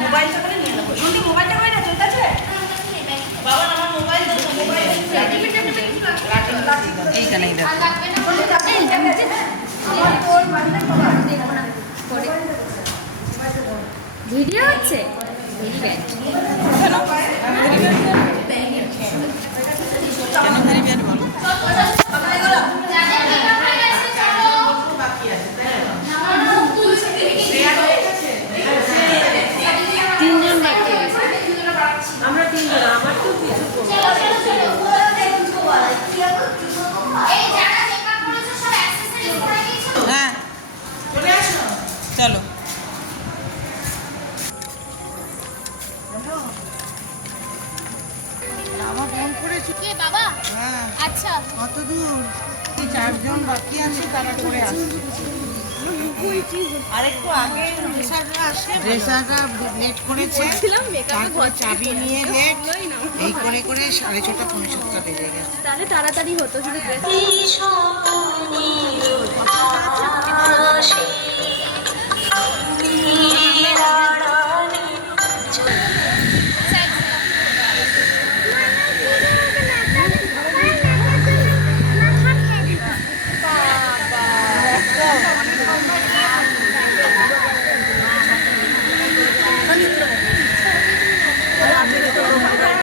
মোবাইলটা করে নিয়ে নেবো। শুনলি মোবাইলটা করে না চলতে আছে বাবা আমার মোবাইল দাও মোবাইল এইখানে এই দেখো ভিডিও হচ্ছে কেন ভেরি ব্যাড বলো তিনজন বাকি আমরা তিনজন আমার তো হ্যাঁ চলো আমার ফোন করেছো কে বাবা? হ্যাঁ আচ্ছা কত দূর চারজন বাকি আছে তারা করে আসছে আরেকটু আগে রেসাররা লেট করেছে তারপর চাবি নিয়ে লেট এই করে করে 6:30 পৌনে 7টা বেজে গেছে তাহলে তাড়াতাড়ি হতো শুধু